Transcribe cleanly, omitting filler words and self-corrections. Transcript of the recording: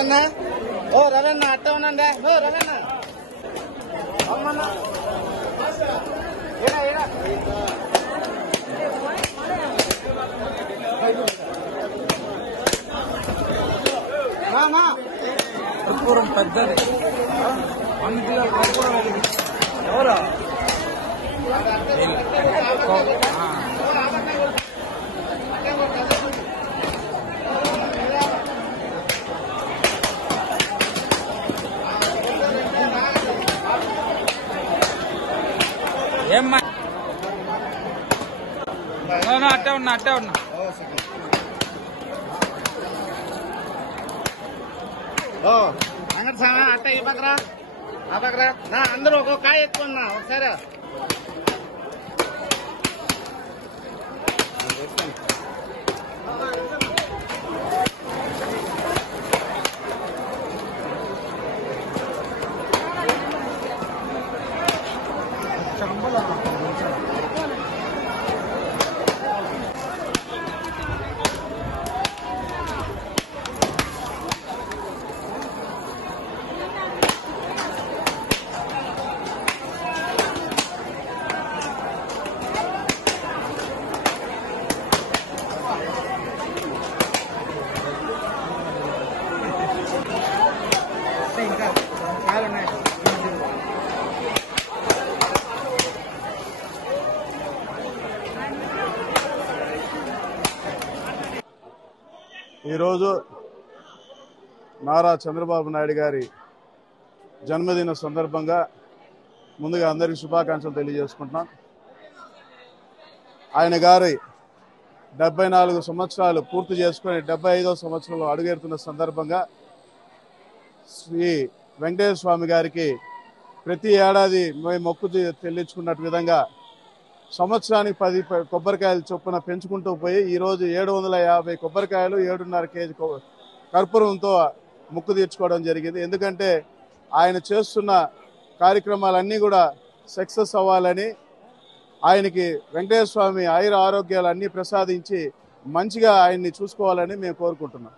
రవణ ఓ రవణ అట్ట ఉండండి ఓ రవణ అమ్మన్న ఏడా ఏడా మామా కర్పూరం పెద్దది కర్పూరం ఎవరా ఏమ్మా అట్టే ఉన్నా అంగడి సామా అట్ట ఈ పక్కరా ఆ పక్కరా నా అందరూ ఒక్కొక్క కాయ ఎత్తుకున్నా ఒకసారి ఈరోజు నారా చంద్రబాబు నాయుడు గారి జన్మదిన సందర్భంగా ముందుగా అందరికీ శుభాకాంక్షలు తెలియజేసుకుంటున్నాం. ఆయన గారి 74 సంవత్సరాలు పూర్తి చేసుకుని 75వ సంవత్సరంలో అడుగెడుతున్న సందర్భంగా శ్రీ వెంకటేశ్వర స్వామి గారికి ప్రతి ఏడాది మొక్కు చెల్లించుకున్నట్టు విధంగా సంవత్సరానికి 10 కొబ్బరికాయలు చొప్పున పెంచుకుంటూ పోయి ఈరోజు 750 కొబ్బరికాయలు 7.5 కేజీ కర్పూరంతో మొక్కు తీర్చుకోవడం జరిగింది. ఎందుకంటే ఆయన చేస్తున్న కార్యక్రమాలన్నీ కూడా సక్సెస్ అవ్వాలని, ఆయనకి వెంకటేశ్వర స్వామి ఆయుర ఆరోగ్యాలు అన్నీ ప్రసాదించి మంచిగా ఆయన్ని చూసుకోవాలని మేము కోరుకుంటున్నాం.